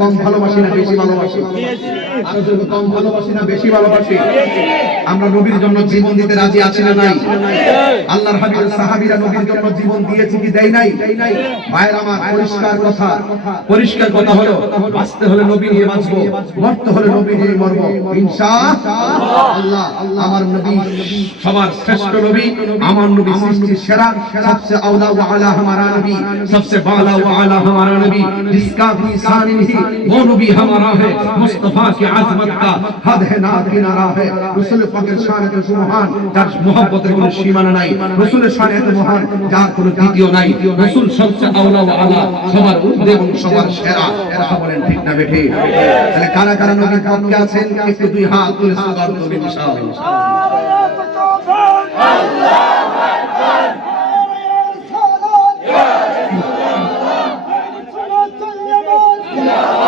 কম ভালোবাসি না বেশি ভালোবাসি? আরো জোরে, কম ভালোবাসি না বেশি ভালোবাসি? আমরা নবীর জন্য জীবন দিতে রাজি আছি না নাই? আল্লাহর হাবিব সাহাবীরা নবীর জন্য জীবন দিয়েছে কি দেয় নাই? ভাইয়ের আমার, পরিষ্কার কথা হলো, বাঁচতে হলে নবী নিয়ে বাঁচবো, মরতে হলে নবী নিয়ে মরবো ইনশাআল্লাহ। আমার নবী সবার শ্রেষ্ঠ নবী, আমার নবী সৃষ্টির সেরা, सबसे औला व आला हमारा नबी, सबसे बाला व आला हमारा नबी, जिसका भी शान नहीं वो नबी हमारा है, मुस्तफा की आजमत का हद है ना किनारा है। रसूल पाक এর শান এত মহান, যার মহব্বতের কোনো সীমানা নাই। রসূলের শান এত মহান, যার কোনো দ্বিতীয় নাই। রসূল সবচেয়ে আওলা ও আলা, সবার ঊর্ধ্বে এবং সবার সেরা। কথা বলেন ঠিক না বেঠিক? তাহলে কারা কারা নবীর পক্ষে আছেন একটু দুই হাত তুলে স্লোগান করবেন ইনশাআল্লাহ।